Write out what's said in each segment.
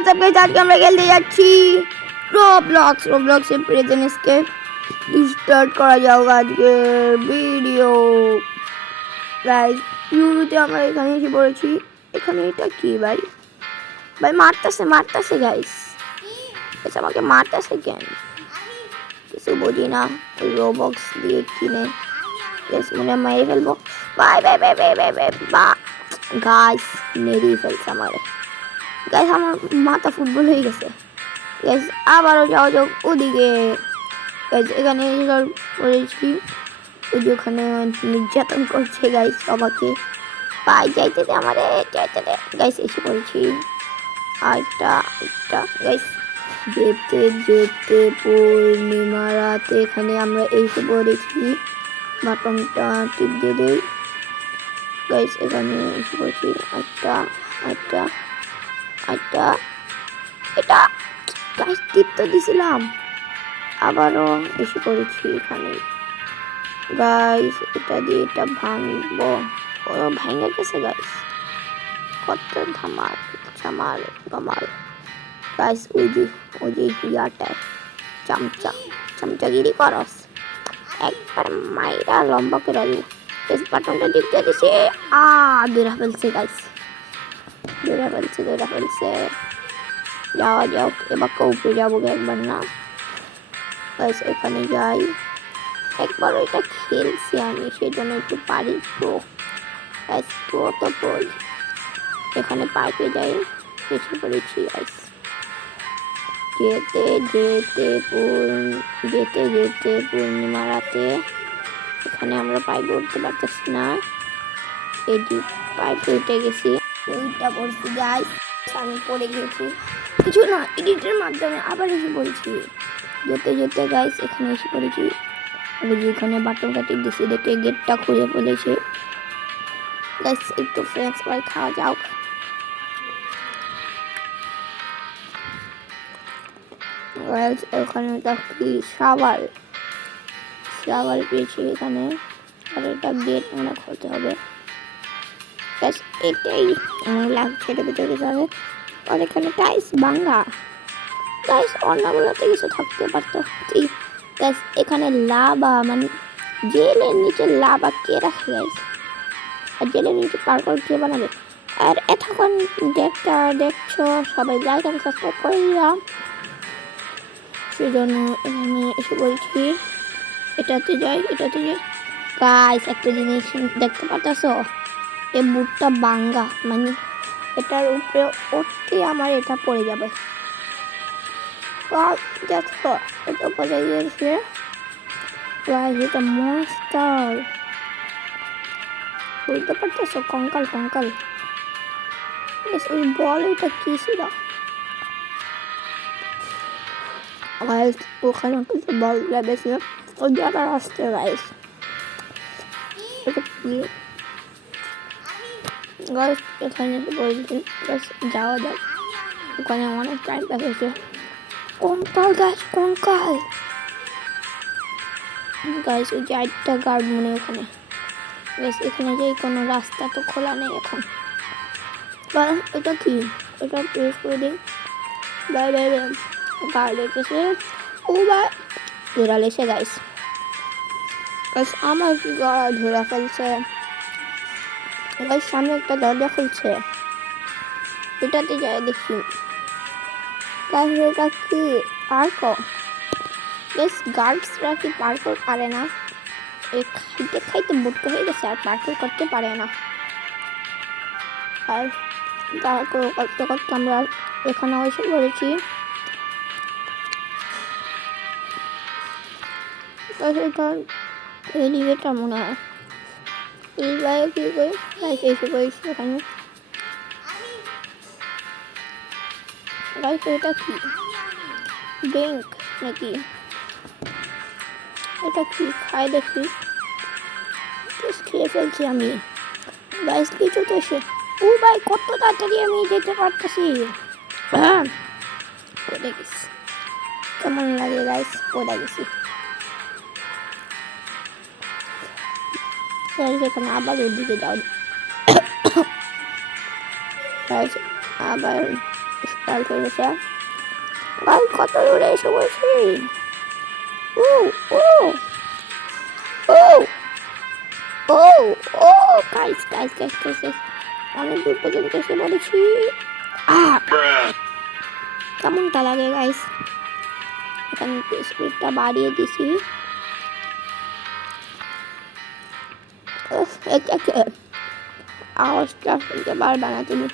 WhatsApp guys, আজকে আমরা খেলতে যাচ্ছি রোবলক্সের প্রেজেন্ট এসকেপ। স্টার্ট করা যাক আজকের ভিডিও। গাইস, শুরুতে আমরা এখানে এসে পড়েছি। এখানে এটা কি ভাই? ভাই মারতেছে গাইস। আমাকে মারতেছে কেন? কিছু বুঝি না। রোবক্স দিয়ে কিনে মনে মেরে ফেলবো। Bye bye bye bye bye bye বা গাইস, মেরেই ফেলছে আমারে। গাইস, আমার মাথা ফুটবল হয়ে গেছে। গাইস, আবারও যাওয়া যাক ওদিকে। গাইস, এখানে করেছি ওই যে ওখানে নির্যাতন করছে গাইস সবাইকে। পাই যাইতে দে আমারে, যাইতে দে। গাইস, এসে পড়েছি আরেকটা গাইস। যেতে যেতে পূর্ণিমা রাতে এখানে আমরা এসে পড়েছি। বাটনটা টিপ দিয়ে দেই গাইস। এখানে এসে পড়েছি একটা এটা গাইস, টিপ তো দিছিলাম, আবারও এসে পড়েছি এখানে গাইস। এটা দিয়ে এটা ভাঙবো। ও ভেঙে গেছে গাইস। কত ধামাল কামাল গাইস। ওই যে ইয়াটায় চামচাগিরি করস, একবার মাইরা লম্বা করে দিব। বেশ, বাটনটা দিতে দিছে। ধরে ফেলছে গাইস, ধরে ফেলছে। যাওয়া যাক, এবার উপরে যাবো একবার না গাইস। এখানে যাই একবার। ওইটা খেলছি আমি, সেই জন্য একটু পারি। প্রো গাইস, প্রো তো প্রোই। এখানে পাইপে যাই, এসে পড়েছি গাইস। যেতে যেতে পূর্ণিমা রাতে এখানে আমরা পাইপে উঠতে পারতেছি না। এটি পাইপে উঠে গেছি, ওইটা পড়ছি গাইস। আমি পড়ে গেছি, কিছু না, এডিটের মাধ্যমে আবার এসে পড়েছি। যেতে যেতে গাইস এখানে এসে পড়েছি। ওই যে এখানে বাটন কাটি দিছি দেখে গেটটা খুলে ফেলেছে গাইস। একটু ফ্রেঞ্চ ফ্রাই খাওয়া যাক। গাইস, ওখানে একটা কি শাওয়ার পেয়েছি এখানে। আর এটা গেট মনে খুলতে হবে গাইস। এটাই লাগছে, এটা ভিতরে যাবে। আর এখানে টাইলস ভাঙা গাইস, অন্যগুলোতে কিছু থাকতে পারতো। গাইস, এখানে লাভা, মানে জেলের নিচে লাভা কে রাখে গাইস? আর জেলের নিচে পার্কর কে বানাবে? আর এতক্ষণ দেখছো সবাই, লাইক আর সাবস্ক্রাইব করে দিলাম। সেজন্য এখানে এসে বলছি এটাতে যাই গাইস। একটা জিনিস দেখতে পাচ্ছ, এই বুটটা ভাঙ্গা, মানে এটার উপরে উঠতে আমার এটা পড়ে যাবে। দেখো, এটা পড়ে গিয়েছে গাইস। এটা মনস্টার, বুঝতে পারতেছো? কঙ্কাল। ওই বল, এটা কি ছিল গাইস? ওখানে কিছু বল লেগেছিল, ওই জায়গায় আসছে গাইস। এটা কি গাইস? এখানে বলছি গাইস, যাওয়া যাক। ওখানে অনেক টাইম লাগেছে। কঙ্কাল গাইস। ওই যে একটা গার্ড মনে ওখানে গাইস। এখানে যে কোনো রাস্তা তো খোলা নেই এখন। এটা কি? এটা প্রেস করে দিই। গার্ড এসেছে। ও ভাই, ধরা লেছে গাইস। আমার কি গলা ধরে ফেলছে গাইস। সামনে একটা দরজা খুলছে, এটাতে যাই দেখি গাইস। এটা কি পার্কর গাইস? গার্ডসরা কি পার্কর পারে না? এই খাইতে বুট্টো হয়ে গেছে, আর পার্কর করতে পারে না। আর তারপর করতে আমরা এখানে এসে পড়েছি। এলিভেটর মনে হয়। কি করে এসে পড়েছি এখানে গাইস। এটা কি ব্যাংক নাকি? এটা কি? খাই দেখি। খেয়ে ফেলছি আমি গাইস। কিছু তো এসে, ও ভাই, কত তাড়াতাড়ি আমি যেতে পারতেছি। পড়ে গেছি, কেমন লাগে গাইস? পড়ে গেছি এখানে। আবার ওদিকে যাও গাইস, আবার সল্ট হয়ে গেছে। গাইস কত দূরে এসে বলছি। ও ও ও ও ও গাইস গাইস গাইস গাইস অনেক দূর পর্যন্ত এসে বলেছি। কেমনটা লাগে গাইস? এখানে স্পিডটা বাড়িয়ে দিছি। আওয়াজটা শুনতে পারবে না তুমি।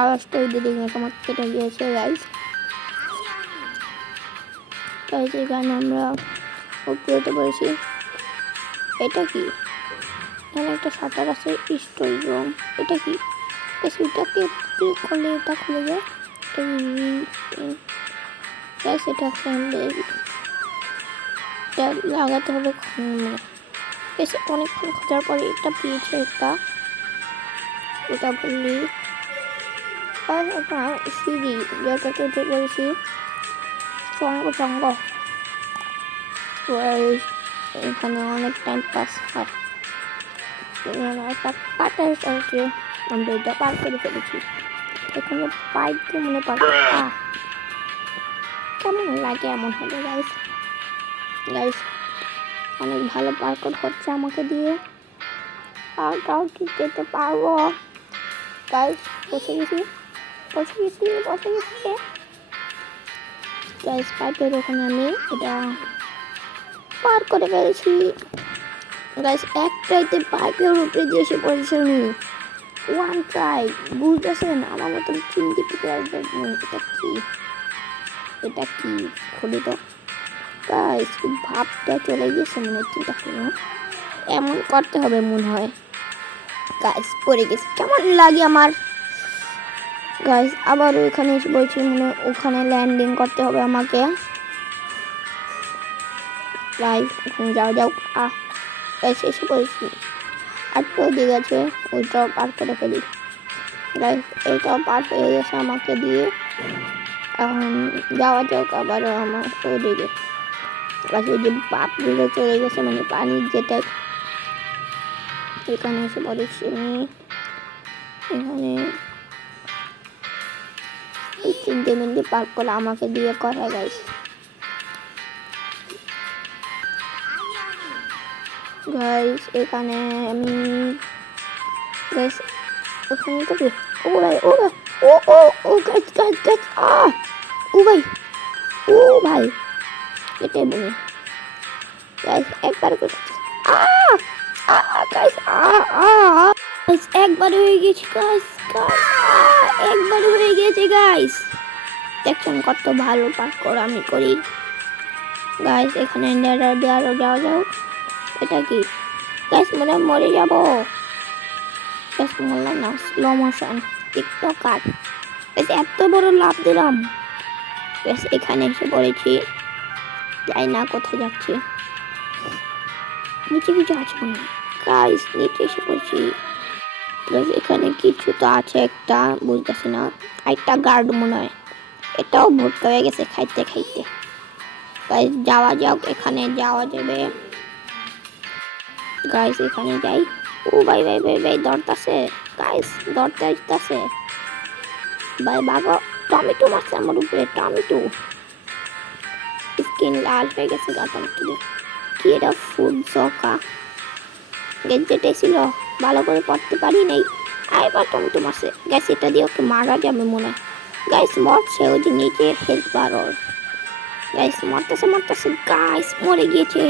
আওয়াজটা ওই দিকে আমার কেটে গিয়েছে গাইস। তাই এখানে আমরা উপরে পড়েছি। এটা কি? এখানে একটা শাটার আছে, স্টোরি রুম। এটা কি? এটাকে ক্লিক করলে এটা খুলে যায়। এটা এটা লাগাতে হবে। এসে অনেকক্ষণ খোঁজার পরে এটা পেয়েছে একটা। ওটা বললি আর একটা সিঁড়ি যেটাতে উঠে পড়েছি। সঙ্গ সঙ্গ এখানে অনেক টাইম পাস হয়। একটা কাটার সাথে আমরা এটা পার করে ফেলেছি। এখানে পাইপ দিয়ে মনে পার কেমন লাগে এমন হবে গাইস। গাইস অনেক ভালো পার্কর হচ্ছে আমাকে দিয়ে। আর তাও ঠিক যেতে পারবো। গাইস বসে গেছি গাইস পাইপের ওখানে আমি এটা পার করে ফেলেছি। গাইস এক ট্রাইতে পাইপের উপরে দিয়ে এসে পড়েছি আমি। ওয়ান ট্রাই, বুঝতেছেন? আমার মতন চিন্তিত এটা কি খুলি তো গাইস। ভাবটা চলে গেছে মনে হচ্ছে। এমন করতে হবে মনে হয়। গাইস পড়ে গেছে, কেমন লাগে আমার। গাইস আবার ওইখানে এসে বলছি, মনে ওখানে ল্যান্ডিং করতে হবে আমাকে। গাইস যাও গাইস এসে পড়েছি। আরেকটা দিক আছে, ওইটাও পার করে ফেলি। গাইস এইটাও পার হয়ে গেছে আমাকে দিয়ে। এখন যাওয়া যাক আবারও আমার ওদিকে। গাছ ওই যে বাপগুলো চলে গেছে, মানে পানির যেটা। এখানে এসে পড়েছি আমি। এখানে এই 3 মিনিট পার করে আমাকে দিয়ে কথা গাইস। গাইস এখানে আমি গাইস ওখানে তো ও ভাই ও ভাই ও গাইস ও ভাই এটাই বলে গাইস একবার করে গাইস গাইস একবার হয়ে গেছে গাইস একবার হয়ে গেছে গাইস। দেখছেন কত ভালো পার্কর আমি করি গাইস। এখানে আরো যাও। এটা কি গাইস? মরে যাবো গাইস। বললাম না স্লো মোশন টিকটকার গাইস। এত বড় লাভ দিলাম গাইস। এখানে এসে পড়েছি, যাই না কোথায় যাচ্ছি। নিচে কিছু আছে মনে হয় গাইস। নিচে এসে পড়েছি গাইস। এখানে কিছু তো আছে একটা, বুঝতেছি না। একটা গার্ড মনে হয়, এটাও ভর্তি হয়ে গেছে খাইতে গাইস। যাওয়া যাক, এখানে যাওয়া যাবে গাইস। এখানে যাই। ও ভাই দৌড়তাছে গাইস, দৌড়তে আসতেছে ভাই। বাগো টমেটো মারছে আমার উপরে। টমেটো স্কিন লাল হয়ে গেছে গা টমেটো দিয়ে। কি এটা ফুড জকা যেটা ছিল, ভালো করে পড়তে পারি নাই। এবার টমেটো মারছে গাইস। এটা দিয়ে ওকে মারা যাবে মনে হয় গাইস। মরছে ওই যে নিচে হেলথ বার ওর গাইস। মরতেছে গাইস, মরে গিয়েছে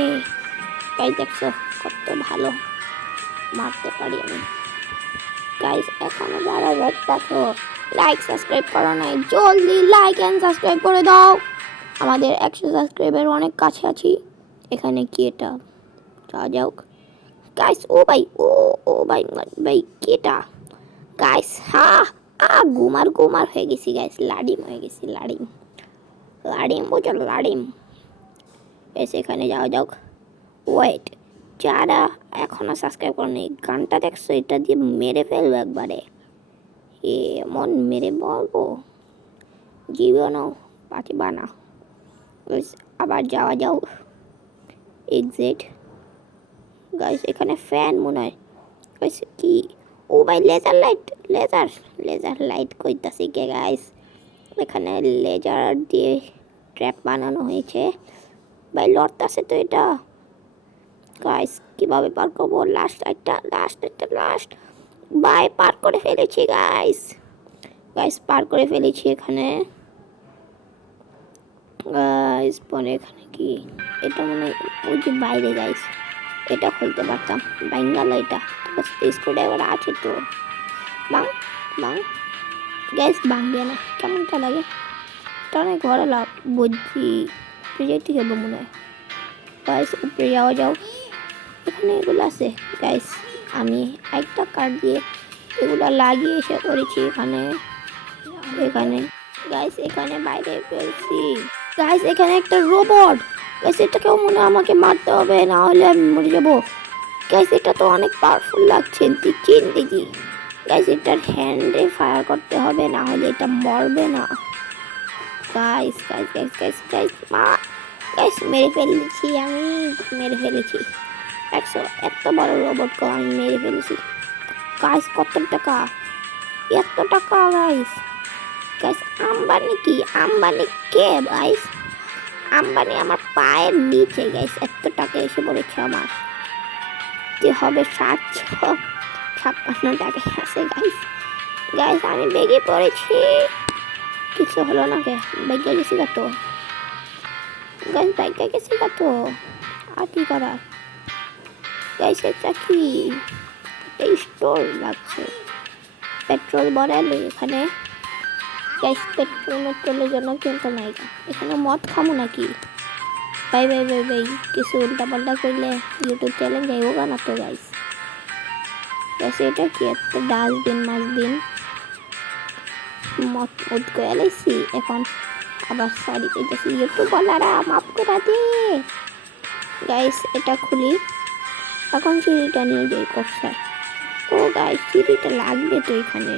গাইস। দেখছো কত ভালো মারতে পারি আমি গাইস। এখনো যারা দেখো লাইক সাবস্ক্রাইব করো নাই, জলদি লাইক এন্ড সাবস্ক্রাইব করে দাও। আমাদের 100 সাবস্ক্রাইবের অনেক কাছে আছি। এখানে কি এটা? যাও গাইস। ও ভাই কেটা গাইস। গুমার হয়ে গেছি গাইস। লাডিম হয়ে গেছি। লাডিম বুঝো লাডিম। এসে এখানে যাও ওয়েট, যারা এখনো সাবস্ক্রাইব করেনি, গানটা দেখছো? এটা দিয়ে মেরে ফেলবো একবারে। এমন মেরে বলবো জীবনও বাঁচবা না। আবার যাও এক্সিট গাইস। এখানে ফ্যান মনে হয় গাইস। কি ও ভাই laser light, laser laser light কইতাছি কে গাইস। এখানে লেজার দিয়ে ট্র্যাপ বানানো হয়েছে ভাই, লড়তাছে তো এটা গাইস। কিভাবে পার করবো? লাস্ট ভাই পার করে ফেলেছি গাইস। গাইস পার করে ফেলেছি এখানে গাইস। পরে এখানে কি এটা মনে হয় ওই যে বাইরে গাইস, এটা খুলতে পারতাম বাঙ্গাল এটা স্ক্রুড্রাইভার আছে তো। বাং বাং গ্যাস ভাঙবে না, কেমনটা লাগে? এটা অনেক বড় লাভ বুঝছি, প্রজেক্ট খেলবো মনে হয় গাইস। উপরে যাওয়া যাও, এখানে এগুলো আছে গাইস। আমি একটা কার্ড দিয়ে এগুলো লাগিয়ে এসে করেছি এখানে এখানে গাইস। এখানে বাইরে ফেলছি গাইস। এখানে একটা রোবট গাইস, এটাকেও মনে হয় আমাকে মারতে হবে, না হলে আমি মরে যাবো গাইস। এটা তো অনেক পাওয়ারফুল লাগছে দেখি গাইস। এটার হ্যান্ডে ফায়ার করতে হবে, না হলে এটা মরবে না গাইস। গাইস মেরে ফেলেছি, আমি মেরে ফেলেছি। এত বড় রোবটকে আমি মেরে ফেলেছি গাইস। কত টাকা? এত টাকা গাইস। গাইস আম্বানি কি? আম্বানি কে গাইস? আম্বানি আমার পায়ের নিচে গাইস। এত টাকা এসে পড়েছে আমার, যে হবে 756 টাকায় আছে গাইস। গাইস আমি বেগে পড়েছি, কিছু হলো না কে? বেগে গেছি কত গাইস, বেগে গেছি কত? আর কি করার গাইস? এটা কি স্টোর লাগছে? পেট্রোল ভরালে এখানে গাইস। পেট্রোলের জন্য কিন্তু নাই। এখানে মদ খামো নাকি ভাই? কিছু উল্টা পাল্টা করলে ইউটিউব চ্যানেল যাইব না তো গাইস। গাইস এটা কি একটা ডাস্টবিন মাসবিন মদ করে এলাইছি। এখন আবার সরি কইতেছি, ইউটিউব ওয়ালারা মাফ করে দে গাইস। এটা খুলি, এখন সিঁড়িটা নিয়ে যাই কোথায়? ও গাইস সিঁড়িটা লাগবে তো, এখানে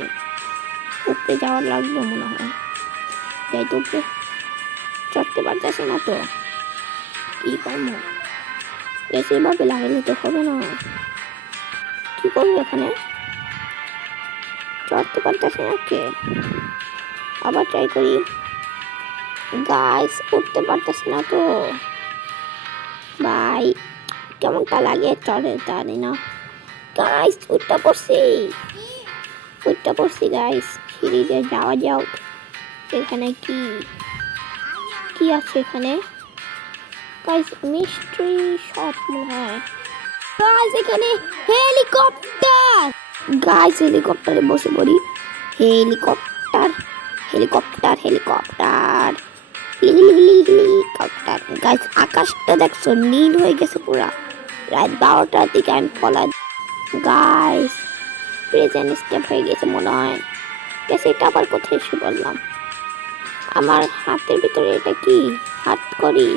উপরে যাওয়ার লাগবে মনে হয়। যাই তো উপরে, চড়তে পারতেছি না তো, কি করবো? এভাবে লাগাইলে তো হবে না, কি করবো? এখানে চড়তে পারতেছি না কে? আবার ট্রাই করি গাইস, উঠতে পারতেছি না তো ভাই। কেমনটা লাগে? চড়ে জানি না গাইস। উঠতে পড়ছি গাইস। সিঁড়ি দিয়ে যাওয়া যাও। এখানে কি আছে এখানে গাইস? মিস্ট্রি শপ মনে হয় গাইস। এখানে হেলিকপ্টার গাইস, হেলিকপ্টারে বসে পড়ি। Helicopter helicopter guys. আকাশটা দেখছো নীল হয়ে গেছে পুরা। রাত 12টার দিকে আমি পলা গাইস। প্রেজেন্ট স্টেপ হয়ে গেছে মনে হয় গেছে। এটা আবার কোথায় এসে বললাম? আমার হাতের ভিতরে এটা কি? হাত করি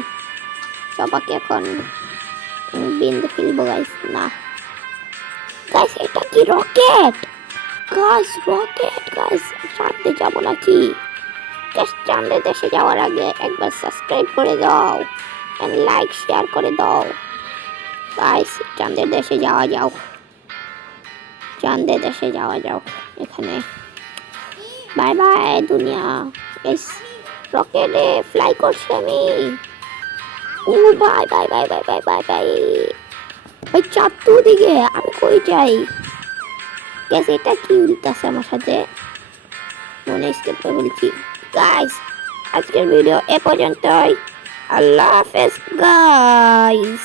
সবাকে এখন বিন্দু ফেলবো গাইস। না গাইস, এটা কি রকেট গাইস? Rocket guys. চাঁদে যাবো নাকি গাইস? চাঁদের দেশে যাওয়ার আগে একবার সাবস্ক্রাইব করে দাও, লাইক শেয়ার করে দাও গাইস। চাঁদের দেশে যাওয়া যাও। এখানে বাই বাই দুনিয়া গাইস। রকেটে ফ্লাই করছি আমি। ও বাই ভাই। চাঁদ তো দিকে, আমি কই যাই গাইস? এটা কি উল্টাছে আমার সাথে? মনে স্টেপ করে বলছি গাইস। আজকের ভিডিও এ পর্যন্তই। আল্লাহ হাফেজ গাইস।